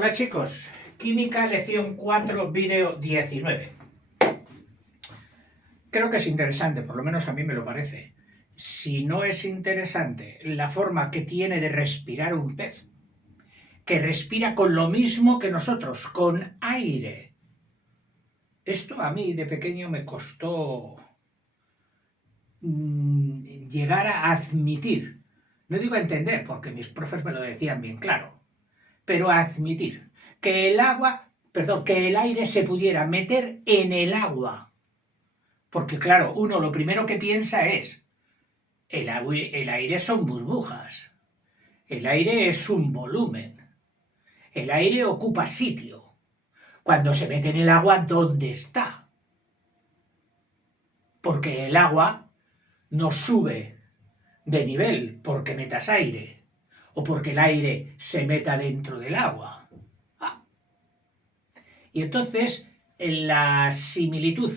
Hola chicos, Química lección 4, vídeo 19. Creo que es interesante, por lo menos a mí me lo parece. Si no es interesante la forma que tiene de respirar un pez, que respira con lo mismo que nosotros, con aire. Esto a mí de pequeño me costó llegar a admitir. No digo entender, porque mis profes me lo decían bien claro, pero a admitir que que el aire se pudiera meter en el agua. Porque claro, uno lo primero que piensa es, el aire son burbujas, el aire es un volumen, el aire ocupa sitio. Cuando se mete en el agua, ¿dónde está? Porque el agua no sube de nivel porque metas aire, o porque el aire se meta dentro del agua. Y entonces, la similitud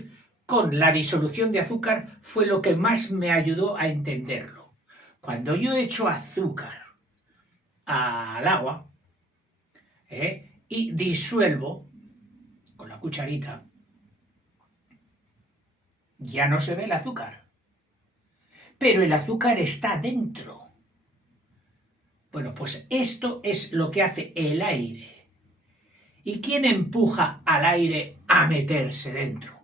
con la disolución de azúcar fue lo que más me ayudó a entenderlo. Cuando yo echo azúcar al agua y disuelvo con la cucharita, ya no se ve el azúcar, pero el azúcar está dentro. Bueno, pues esto es lo que hace el aire. ¿Y quién empuja al aire a meterse dentro?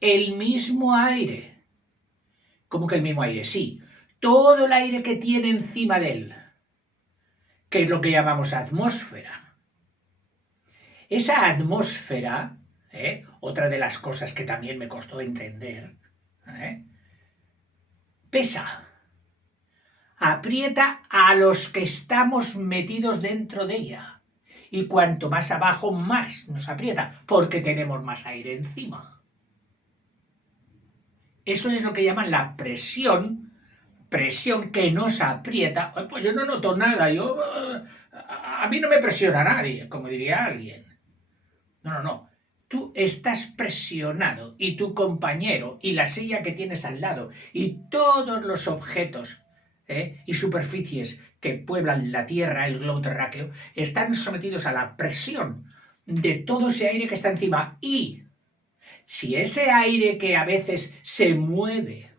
El mismo aire. ¿Cómo que el mismo aire? Sí, todo el aire que tiene encima de él, que es lo que llamamos atmósfera. Esa atmósfera, otra de las cosas que también me costó entender, pesa, aprieta a los que estamos metidos dentro de ella. Y cuanto más abajo, más nos aprieta, porque tenemos más aire encima. Eso es lo que llaman la presión que nos aprieta. Pues yo no noto nada, a mí no me presiona nadie, como diría alguien. No. Tú estás presionado y tu compañero y la silla que tienes al lado y todos los objetos y superficies que pueblan la Tierra, el globo terráqueo, están sometidos a la presión de todo ese aire que está encima. Y si ese aire que a veces se mueve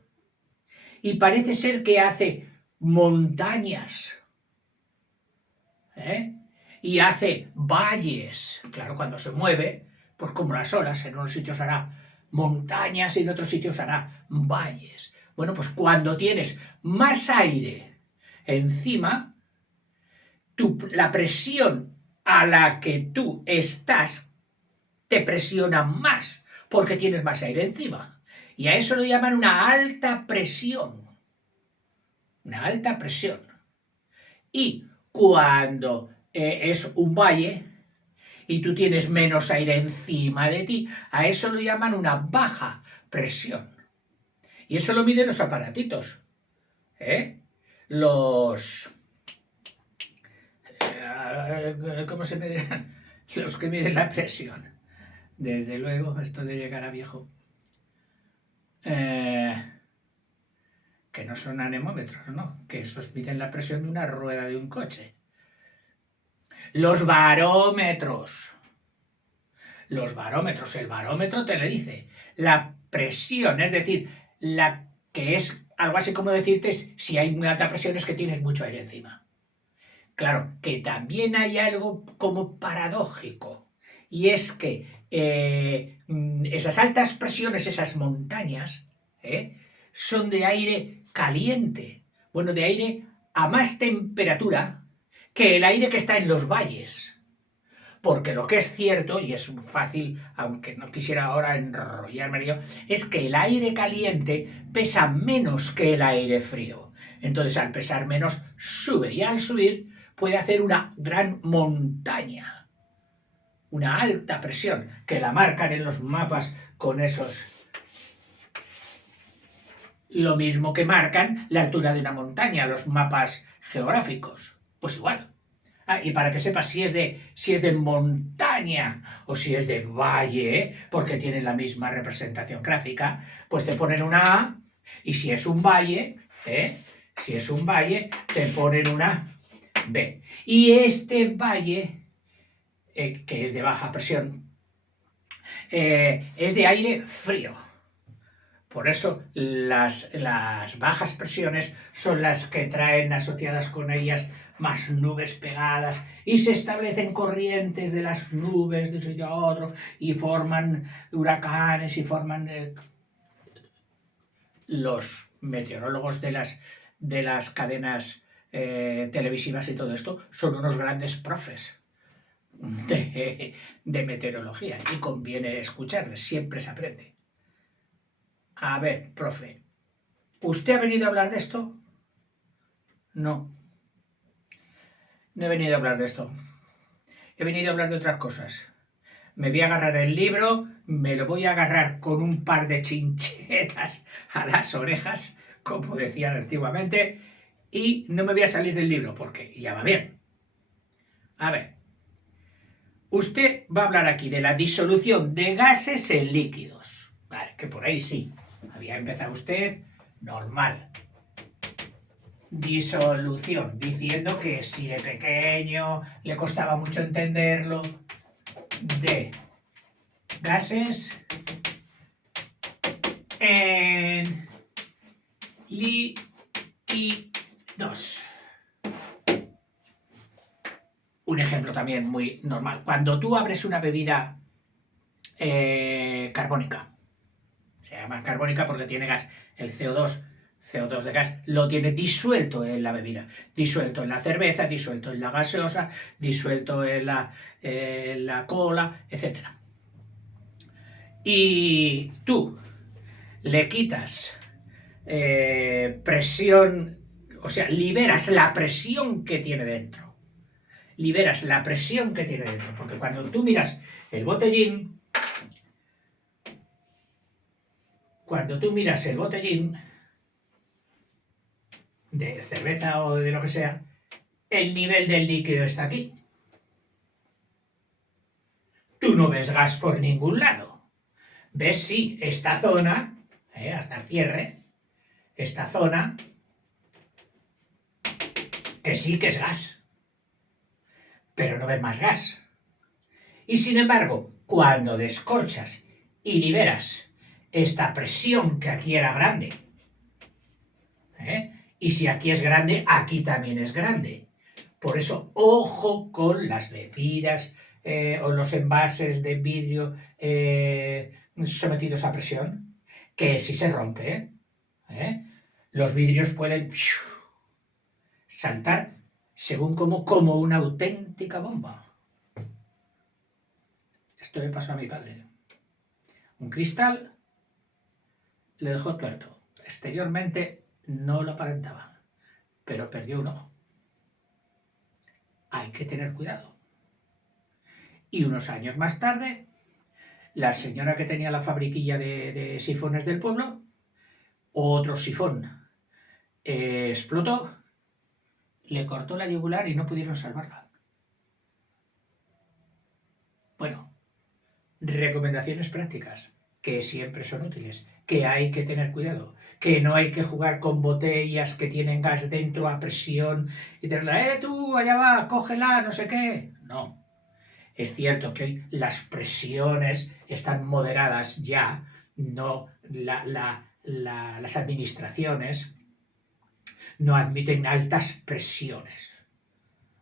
y parece ser que hace montañas, y hace valles, claro, cuando se mueve, pues como las olas, en unos sitios hará montañas y en otros sitios hará valles. Bueno, pues cuando tienes más aire encima, la presión a la que tú estás te presiona más, porque tienes más aire encima. Y a eso lo llaman una alta presión. Una alta presión. Y cuando es un valle y tú tienes menos aire encima de ti, a eso lo llaman una baja presión. Y eso lo miden los aparatitos. ¿Cómo se miden? Los que miden la presión. Desde luego, esto de llegar a viejo. Que no son anemómetros, ¿no? Que esos miden la presión de una rueda de un coche. Los barómetros. El barómetro te le dice la presión, es decir, la que es algo así como decirte si hay muy alta presión es que tienes mucho aire encima. Claro, que también hay algo como paradójico, y es que esas altas presiones, esas montañas, son de aire caliente, bueno, de aire a más temperatura que el aire que está en los valles. Porque lo que es cierto, y es fácil, aunque no quisiera ahora enrollarme yo, es que el aire caliente pesa menos que el aire frío. Entonces, al pesar menos, sube, y al subir puede hacer una gran montaña, una alta presión, que la marcan en los mapas con esos. Lo mismo que marcan la altura de una montaña, los mapas geográficos. Pues igual. Y para que sepas si es de montaña o si es de valle, porque tienen la misma representación gráfica, pues te ponen una A, y si es un valle, te ponen una B. Y este valle que es de baja presión, es de aire frío. Por eso las bajas presiones son las que traen asociadas con ellas más nubes pegadas y se establecen corrientes de las nubes de un sitio a otro y forman huracanes y forman... los meteorólogos de las cadenas televisivas y todo esto son unos grandes profes de meteorología y conviene escucharles, siempre se aprende. A ver, profe, ¿usted ha venido a hablar de esto? No, no he venido a hablar de esto. He venido a hablar de otras cosas. Me voy a agarrar el libro, me lo voy a agarrar con un par de chinchetas a las orejas, como decían antiguamente, y no me voy a salir del libro porque ya va bien. A ver, usted va a hablar aquí de la disolución de gases en líquidos. Vale, que por ahí sí. Había empezado usted normal. Disolución, diciendo que si de pequeño le costaba mucho entenderlo, de gases en líquidos. Un ejemplo también muy normal. Cuando tú abres una bebida carbónica, se llama carbónica porque tiene gas, el CO2 de gas, lo tiene disuelto en la bebida, disuelto en la cerveza, disuelto en la gaseosa, disuelto en la cola, etc. Y tú le quitas presión, o sea, liberas la presión que tiene dentro. Liberas la presión que tiene dentro. Porque cuando tú miras el botellín, de cerveza o de lo que sea, el nivel del líquido está aquí. Tú no ves gas por ningún lado. Ves, sí, esta zona, hasta el cierre, esta zona, que sí que es gas. Pero no ves más gas. Y sin embargo, cuando descorchas y liberas esta presión que aquí era grande, y si aquí es grande, aquí también es grande. Por eso, ojo con las bebidas o los envases de vidrio sometidos a presión, que si se rompe, los vidrios pueden saltar según como una auténtica bomba. Esto le pasó a mi padre. Un cristal le dejó tuerto. Exteriormente no lo aparentaba, pero perdió un ojo. Hay que tener cuidado. Y unos años más tarde, la señora que tenía la fabriquilla de sifones del pueblo, otro sifón explotó, le cortó la yugular y no pudieron salvarla. Bueno, recomendaciones prácticas que siempre son útiles, que hay que tener cuidado, que no hay que jugar con botellas que tienen gas dentro a presión y tenerla, tú, allá va, cógela, no sé qué. No. Es cierto que hoy las presiones están moderadas ya, no las administraciones no admiten altas presiones.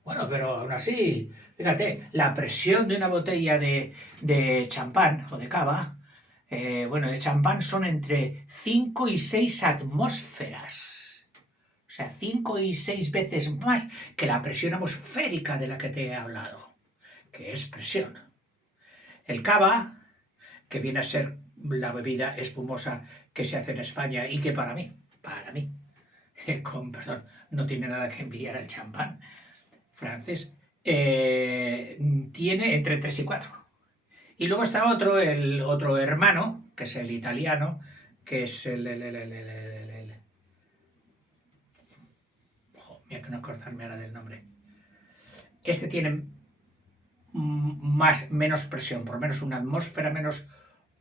Bueno, pero aún así, fíjate, la presión de una botella de champán o de cava, de champán son entre 5 y 6 atmósferas. O sea, 5 y 6 veces más que la presión atmosférica de la que te he hablado, que es presión. El cava, que viene a ser la bebida espumosa que se hace en España y que para mí, con perdón, no tiene nada que envidiar al champán francés, tiene entre 3 y 4. Y luego está el otro hermano, que es el italiano, que es mira que no acordarme ahora del nombre. Este tiene menos presión, por lo menos una atmósfera menos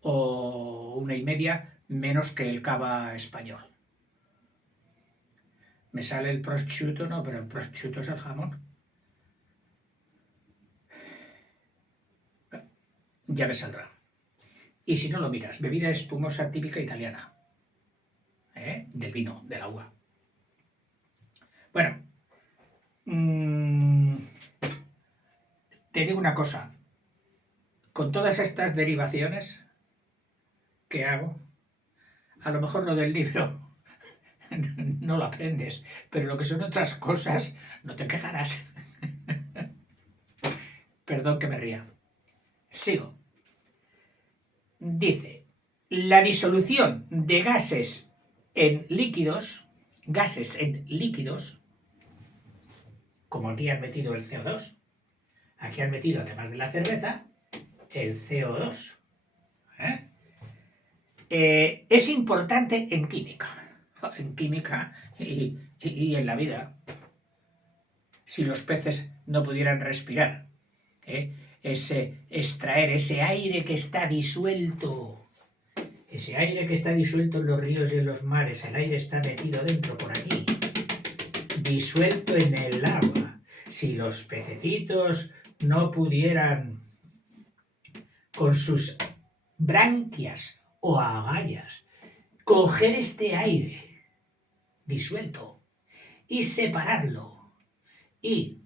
o 1,5 menos que el cava español. Me sale el prosciutto, no, pero el prosciutto es el jamón. ya me saldrá. Y si no lo miras, bebida espumosa típica italiana, del vino, del agua. Bueno, te digo una cosa, con todas estas derivaciones que hago, a lo mejor lo del libro no lo aprendes, pero lo que son otras cosas no te quejarás. Perdón que me ría. Sigo. Dice, la disolución de gases en líquidos, como aquí han metido el CO2, aquí han metido, además de la cerveza, el CO2. Es importante en química y en la vida. Si los peces no pudieran respirar, extraer ese aire que está disuelto, en los ríos y en los mares, el aire está metido dentro por aquí, disuelto en el agua. Si los pececitos no pudieran con sus branquias o agallas coger este aire disuelto y separarlo y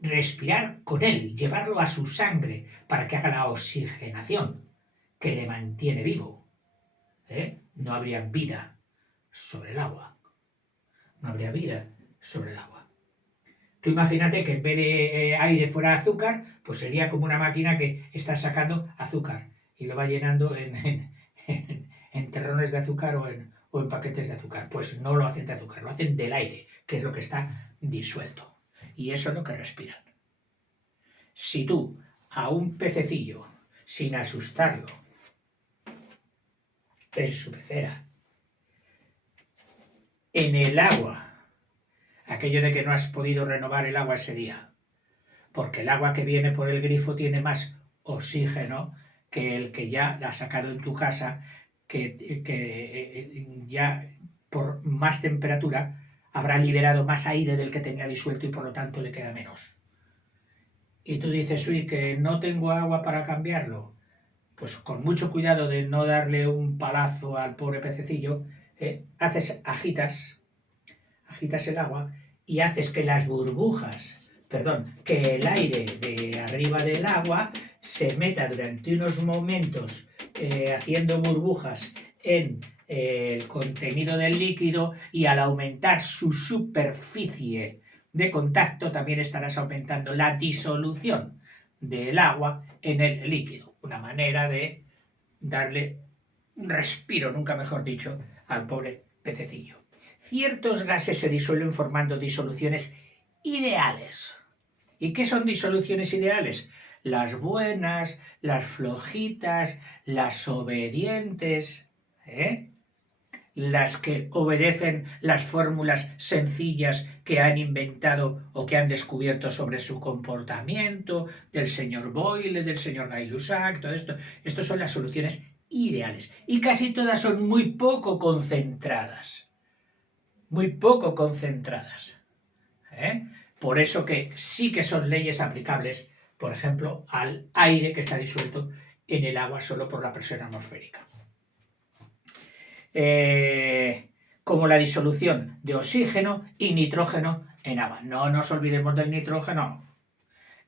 respirar con él, llevarlo a su sangre para que haga la oxigenación que le mantiene vivo, no habría vida sobre el agua. No habría vida sobre el agua. Tú imagínate que en vez de aire fuera azúcar, pues sería como una máquina que está sacando azúcar y lo va llenando en terrones de azúcar o en paquetes de azúcar. Pues no lo hacen de azúcar, lo hacen del aire, que es lo que está disuelto. Y eso es lo que respiran. Si tú a un pececillo, sin asustarlo, en su pecera, en el agua, aquello de que no has podido renovar el agua ese día, porque el agua que viene por el grifo tiene más oxígeno que el que ya la has sacado en tu casa, que ya por más temperatura habrá liberado más aire del que tenía disuelto y por lo tanto le queda menos. Y tú dices, uy, que no tengo agua para cambiarlo. Pues con mucho cuidado de no darle un palazo al pobre pececillo, agitas el agua y haces que las burbujas, que el aire de arriba del agua se meta durante unos momentos haciendo burbujas en el contenido del líquido, y al aumentar su superficie de contacto también estarás aumentando la disolución del agua en el líquido. Una manera de darle un respiro, nunca mejor dicho, al pobre pececillo. Ciertos gases se disuelven formando disoluciones ideales. ¿Y qué son disoluciones ideales? Las buenas, las flojitas, las obedientes, las que obedecen las fórmulas sencillas que han inventado o que han descubierto sobre su comportamiento, del señor Boyle, del señor Gay-Lussac, todo esto. Estas son las soluciones ideales. Y casi todas son muy poco concentradas. Por eso que sí que son leyes aplicables, por ejemplo, al aire que está disuelto en el agua solo por la presión atmosférica. Como la disolución de oxígeno y nitrógeno en agua. No nos olvidemos del nitrógeno,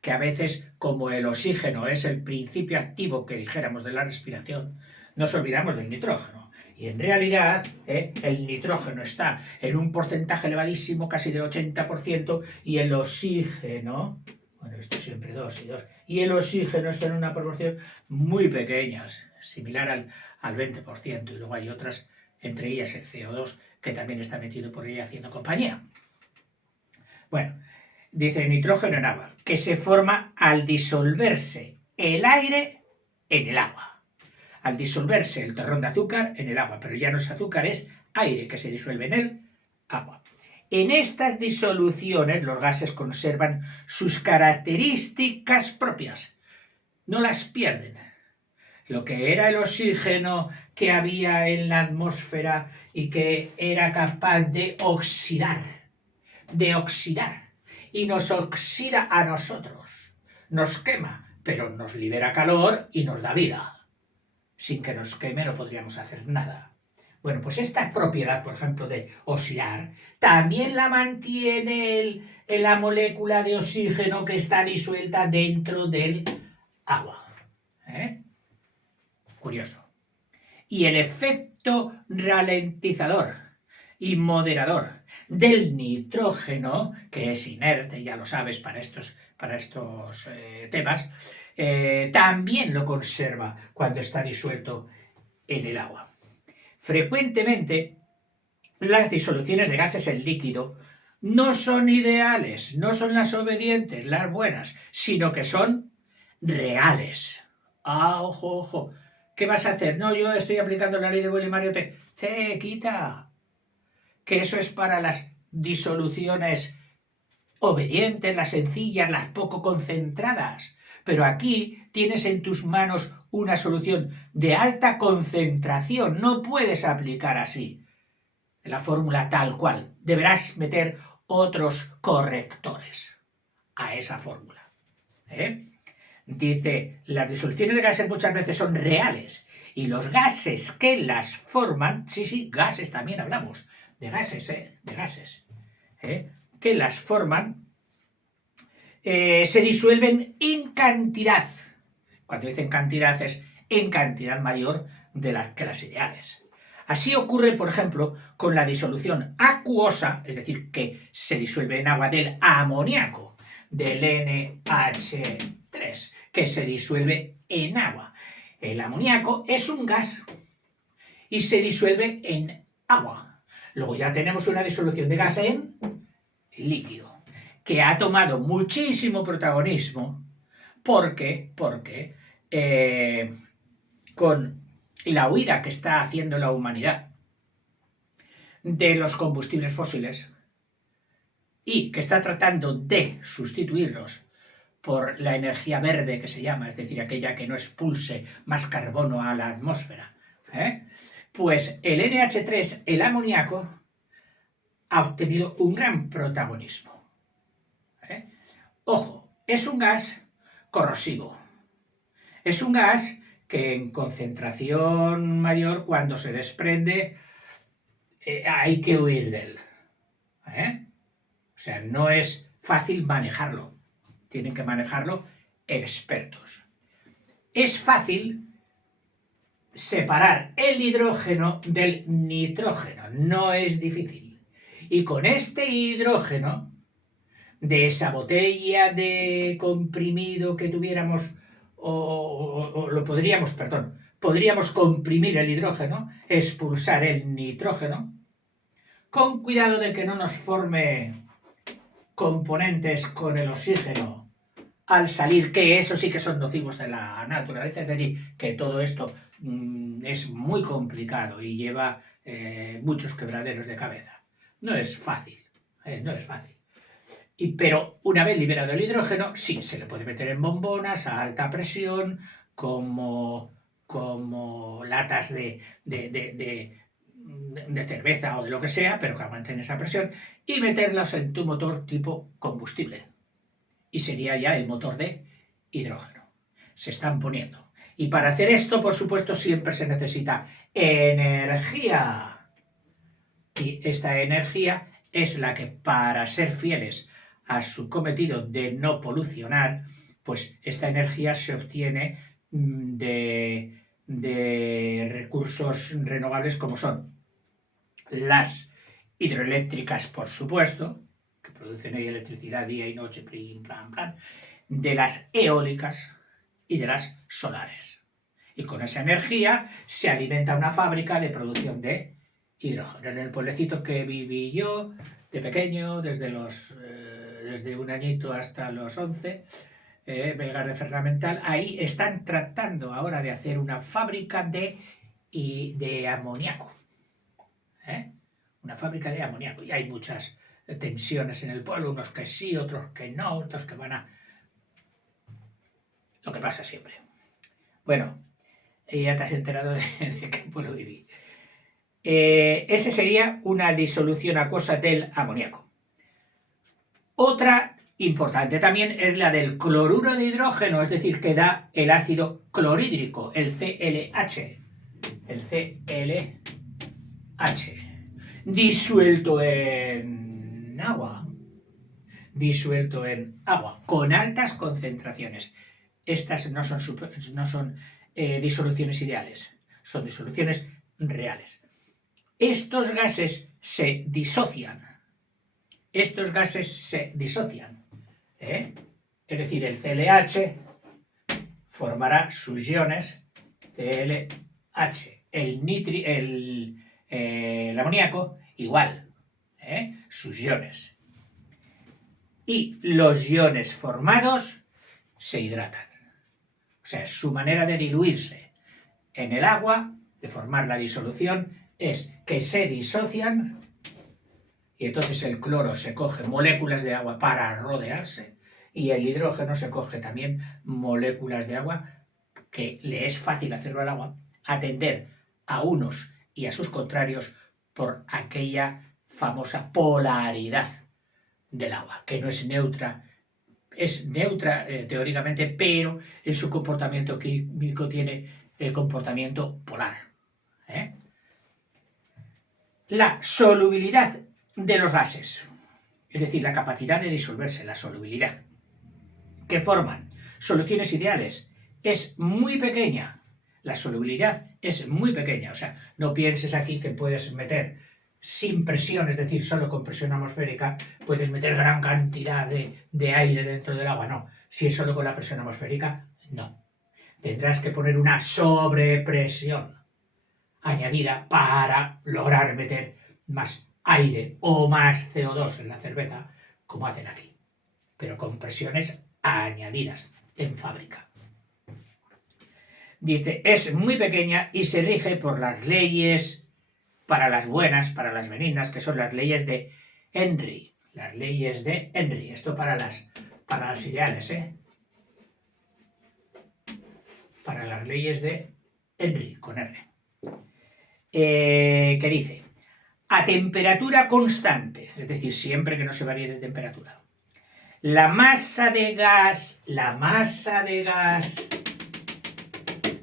que a veces, como el oxígeno es el principio activo que dijéramos de la respiración, nos olvidamos del nitrógeno. Y en realidad el nitrógeno está en un porcentaje elevadísimo, casi del 80%, y el oxígeno, bueno, esto siempre 2 y 2, y el oxígeno está en una proporción muy pequeña, similar al 20%, y luego hay otras, entre ellas el CO2, que también está metido por ahí haciendo compañía. Bueno, dice nitrógeno en agua, que se forma al disolverse el aire en el agua. Al disolverse el terrón de azúcar en el agua, pero ya no es azúcar, es aire que se disuelve en el agua. En estas disoluciones los gases conservan sus características propias, no las pierden. Lo que era el oxígeno que había en la atmósfera y que era capaz de oxidar, y nos oxida a nosotros, nos quema, pero nos libera calor y nos da vida. Sin que nos queme no podríamos hacer nada. Bueno, pues esta propiedad, por ejemplo, de oscilar, también la mantiene la molécula de oxígeno que está disuelta dentro del agua. Curioso. Y el efecto ralentizador y moderador del nitrógeno, que es inerte, ya lo sabes, para estos temas, también lo conserva cuando está disuelto en el agua. Frecuentemente, las disoluciones de gases en líquido no son ideales, no son las obedientes, las buenas, sino que son reales. Ojo, ojo. ¿Qué vas a hacer? No, yo estoy aplicando la ley de Boyle-Mariotte. ¡Te quita! Que eso es para las disoluciones obedientes, las sencillas, las poco concentradas. Pero aquí tienes en tus manos una solución de alta concentración. No puedes aplicar así la fórmula tal cual. Deberás meter otros correctores a esa fórmula. Dice, las disoluciones de gases muchas veces son reales y los gases que las forman, sí, gases también hablamos, de gases, que las forman, se disuelven en cantidad. Cuando dicen cantidad es en cantidad mayor de las que las ideales. Así ocurre, por ejemplo, con la disolución acuosa, es decir, que se disuelve en agua del amoníaco, del NH3, que se disuelve en agua. El amoníaco es un gas y se disuelve en agua. Luego ya tenemos una disolución de gas en líquido, que ha tomado muchísimo protagonismo porque con la huida que está haciendo la humanidad de los combustibles fósiles y que está tratando de sustituirlos por la energía verde que se llama, es decir, aquella que no expulse más carbono a la atmósfera, pues el NH3, el amoníaco, ha obtenido un gran protagonismo. Ojo, es un gas corrosivo. Es un gas que en concentración mayor, cuando se desprende, hay que huir de él. O sea, no es fácil manejarlo. Tienen que manejarlo expertos. Es fácil separar el hidrógeno del nitrógeno. No es difícil. Y con este hidrógeno de esa botella de comprimido que tuviéramos, podríamos comprimir el hidrógeno, expulsar el nitrógeno, con cuidado de que no nos forme componentes con el oxígeno al salir, que eso sí que son nocivos de la naturaleza, es decir, que todo esto es muy complicado y lleva muchos quebraderos de cabeza. No es fácil, no es fácil. Pero una vez liberado el hidrógeno, sí, se le puede meter en bombonas a alta presión, como latas de cerveza o de lo que sea, pero que aguanten esa presión, y meterlos en tu motor tipo combustible. Y sería ya el motor de hidrógeno. Se están poniendo. Y para hacer esto, por supuesto, siempre se necesita energía. Y esta energía es la que, para ser fieles a su cometido de no polucionar, pues esta energía se obtiene de recursos renovables como son las hidroeléctricas, por supuesto, que producen ahí electricidad día y noche, de las eólicas y de las solares. Y con esa energía se alimenta una fábrica de producción de hidrógeno. En el pueblecito que viví yo de pequeño, desde un añito hasta los 11, Belgar de Fernamental, ahí están tratando ahora de hacer una fábrica de amoníaco. Una fábrica de amoníaco. Y hay muchas tensiones en el pueblo, unos que sí, otros que no, otros que van a... Lo que pasa siempre. Bueno, ya te has enterado de qué pueblo viví. Ese sería una disolución acuosa del amoníaco. Otra Importante también es la del cloruro de hidrógeno, es decir, que da el ácido clorhídrico, el ClH. El ClH. Disuelto en agua. Disuelto en agua, con altas concentraciones. Estas no son disoluciones ideales, son disoluciones reales. Estos gases se disocian. Estos gases se disocian. Es decir, el ClH formará sus iones ClH. El amoníaco igual, sus iones. Y los iones formados se hidratan. O sea, su manera de diluirse en el agua, de formar la disolución, es que se disocian y entonces el cloro se coge moléculas de agua para rodearse y el hidrógeno se coge también moléculas de agua que le es fácil hacerlo al agua, atender a unos y a sus contrarios por aquella famosa polaridad del agua, que no es neutra, es neutra teóricamente, pero en su comportamiento químico tiene el comportamiento polar. La solubilidad de los gases, es decir, la capacidad de disolverse, la solubilidad, que forman soluciones ideales, es muy pequeña. La solubilidad es muy pequeña, o sea, no pienses aquí que puedes meter sin presión, es decir, solo con presión atmosférica, puedes meter gran cantidad de aire dentro del agua. No, si es solo con la presión atmosférica, no. Tendrás que poner una sobrepresión añadida para lograr meter más aire o más CO2 en la cerveza, como hacen aquí, pero con presiones añadidas en fábrica. Dice, es muy pequeña y se rige por las leyes para las buenas, para las benignas, que son las leyes de Henry. Las leyes de Henry. Esto para las ideales, Para las leyes de Henry, con R. Que dice, a temperatura constante, es decir, siempre que no se varíe de temperatura, la masa de gas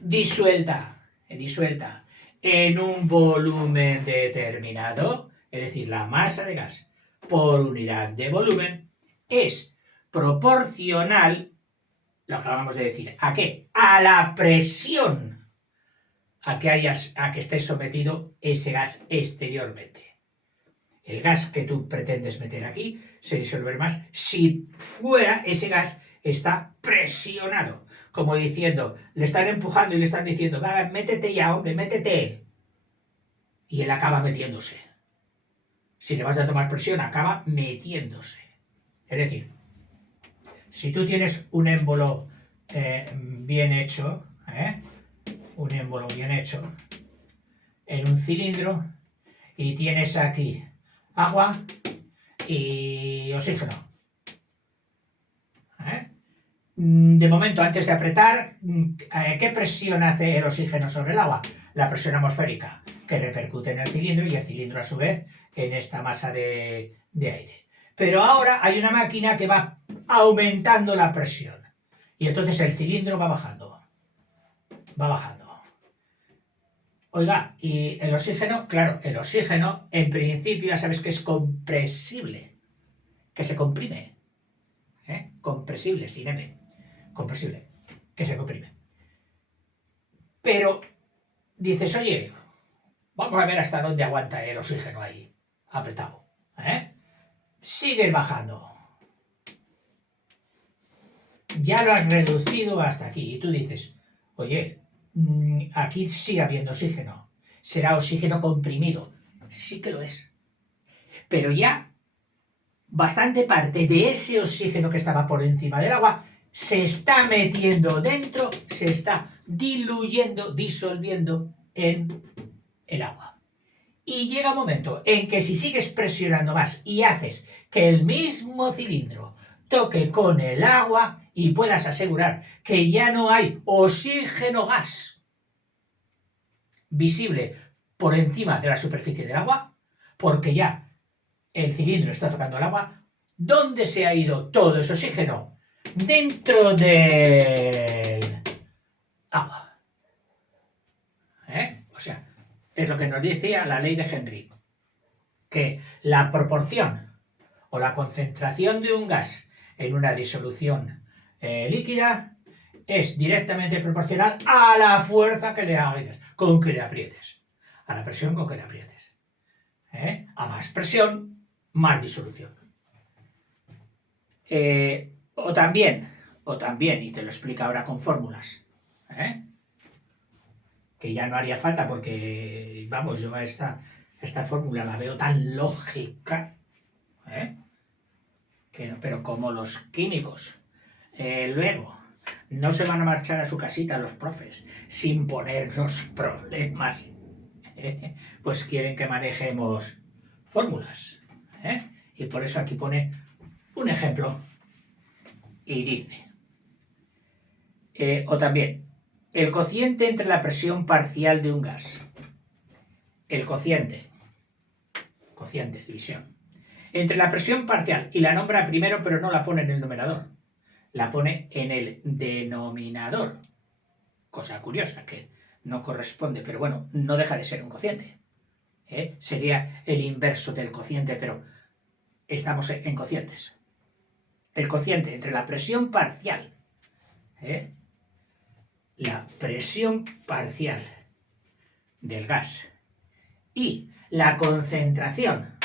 disuelta en un volumen determinado, es decir, la masa de gas por unidad de volumen, es proporcional, lo acabamos de decir, ¿a qué? A la presión a que esté sometido ese gas exteriormente. El gas que tú pretendes meter aquí se disolverá más si fuera ese gas está presionado. Como diciendo, le están empujando y le están diciendo, va, métete ya, hombre, métete. Y él acaba metiéndose. Si le vas dando más presión, acaba metiéndose. Es decir, si tú tienes un émbolo bien hecho, un émbolo bien hecho, en un cilindro, y tienes aquí agua y oxígeno. De momento, antes de apretar, ¿qué presión hace el oxígeno sobre el agua? La presión atmosférica, que repercute en el cilindro y el cilindro a su vez en esta masa de aire. Pero ahora hay una máquina que va aumentando la presión y entonces el cilindro va bajando. Va bajando. Oiga, y el oxígeno, claro, el oxígeno en principio ya sabes que es compresible, que se comprime. Compresible, sin M. Compresible, que se comprime. Pero dices, oye, vamos a ver hasta dónde aguanta el oxígeno ahí, apretado. Sigues bajando. Ya lo has reducido hasta aquí y tú dices, oye, aquí sigue habiendo oxígeno. Será oxígeno comprimido. Sí que lo es. Pero ya bastante parte de ese oxígeno que estaba por encima del agua se está metiendo dentro, se está diluyendo, disolviendo en el agua. Y llega un momento en que si sigues presionando más y haces que el mismo cilindro toque con el agua y puedas asegurar que ya no hay oxígeno gas visible por encima de la superficie del agua, porque ya el cilindro está tocando el agua, ¿Dónde se ha ido todo ese oxígeno? Dentro del agua. O sea, es lo que nos decía la ley de Henry, que la proporción o la concentración de un gas en una disolución líquida es directamente proporcional a la fuerza que le hagas, con que le aprietes, a la presión con que le aprietes. A más presión, más disolución. O también, y te lo explica ahora con fórmulas, que ya no haría falta porque, vamos, yo esta fórmula la veo tan lógica, que no, pero como los químicos luego no se van a marchar a su casita los profes sin ponernos problemas, pues quieren que manejemos fórmulas, y por eso aquí pone un ejemplo y dice, o también, el cociente entre la presión parcial de un gas, el cociente, división, entre la presión parcial, y la nombra primero pero no la pone en el numerador, la pone en el denominador, cosa curiosa que no corresponde, pero bueno, no deja de ser un cociente, sería el inverso del cociente, pero estamos en cocientes. El cociente entre la presión parcial, la presión parcial del gas y la concentración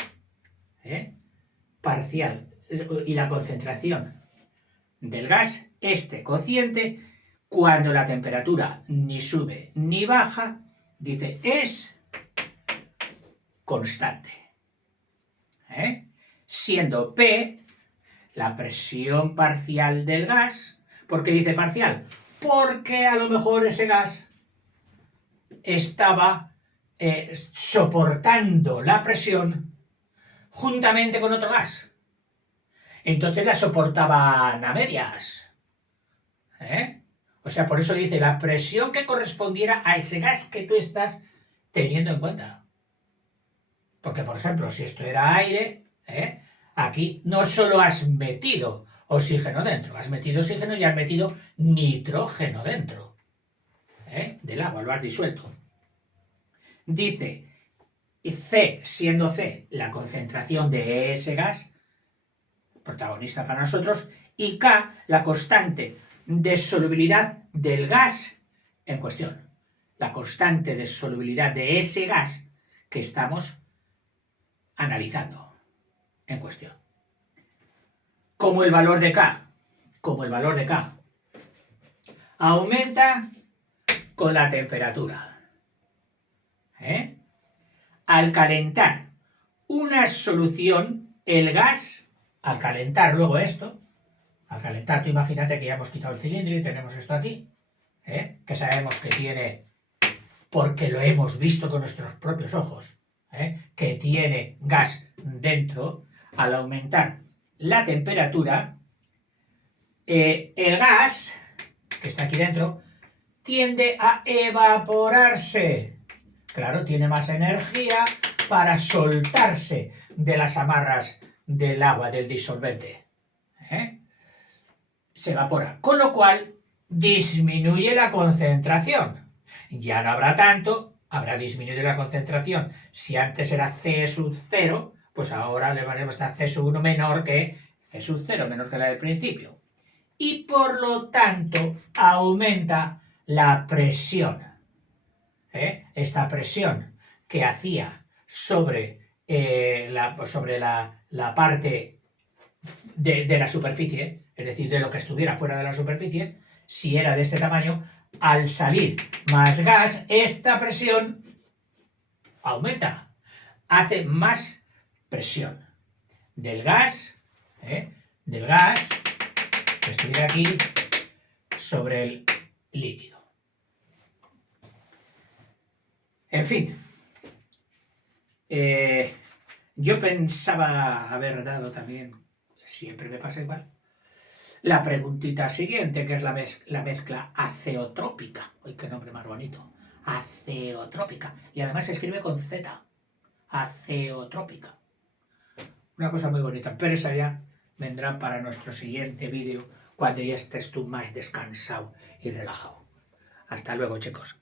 parcial y la concentración del gas, este cociente, cuando la temperatura ni sube ni baja, dice, es constante. Siendo P la presión parcial del gas. ¿Por qué dice parcial? Porque a lo mejor ese gas estaba soportando la presión juntamente con otro gas. Entonces la soportaban a medias. O sea, por eso dice la presión que correspondiera a ese gas que tú estás teniendo en cuenta. Porque, por ejemplo, si esto era aire, aquí no solo has metido oxígeno dentro, has metido oxígeno y has metido nitrógeno dentro del agua, lo has disuelto. Dice C, siendo C la concentración de ese gas, protagonista para nosotros, y K la constante de solubilidad del gas en cuestión. La constante de solubilidad de ese gas que estamos analizando en cuestión. Como el valor de K, aumenta con la temperatura. Al calentar una solución, el gas, al calentar luego esto, tú imagínate que ya hemos quitado el cilindro y tenemos esto aquí, que sabemos que tiene, porque lo hemos visto con nuestros propios ojos, que tiene gas dentro. Al aumentar la temperatura, el gas que está aquí dentro tiende a evaporarse. Claro, tiene más energía para soltarse de las amarras del agua, del disolvente. Se evapora, con lo cual disminuye la concentración. Ya no habrá tanto, habrá disminuido la concentración. Si antes era C sub 0, pues ahora le valemos a C sub 1 menor que C sub 0, menor que la del principio. Y por lo tanto aumenta la presión. Esta presión que hacía sobre la parte de la superficie, es decir, de lo que estuviera fuera de la superficie, si era de este tamaño, al salir más gas, esta presión aumenta, hace más presión del gas, que estuviera aquí sobre el líquido. En fin, yo pensaba haber dado también, siempre me pasa igual, la preguntita siguiente, que es la mezcla azeotrópica. ¡Ay, qué nombre más bonito! Azeotrópica. Y además se escribe con Z. Azeotrópica. Una cosa muy bonita, pero esa ya vendrá para nuestro siguiente vídeo cuando ya estés tú más descansado y relajado. Hasta luego, chicos.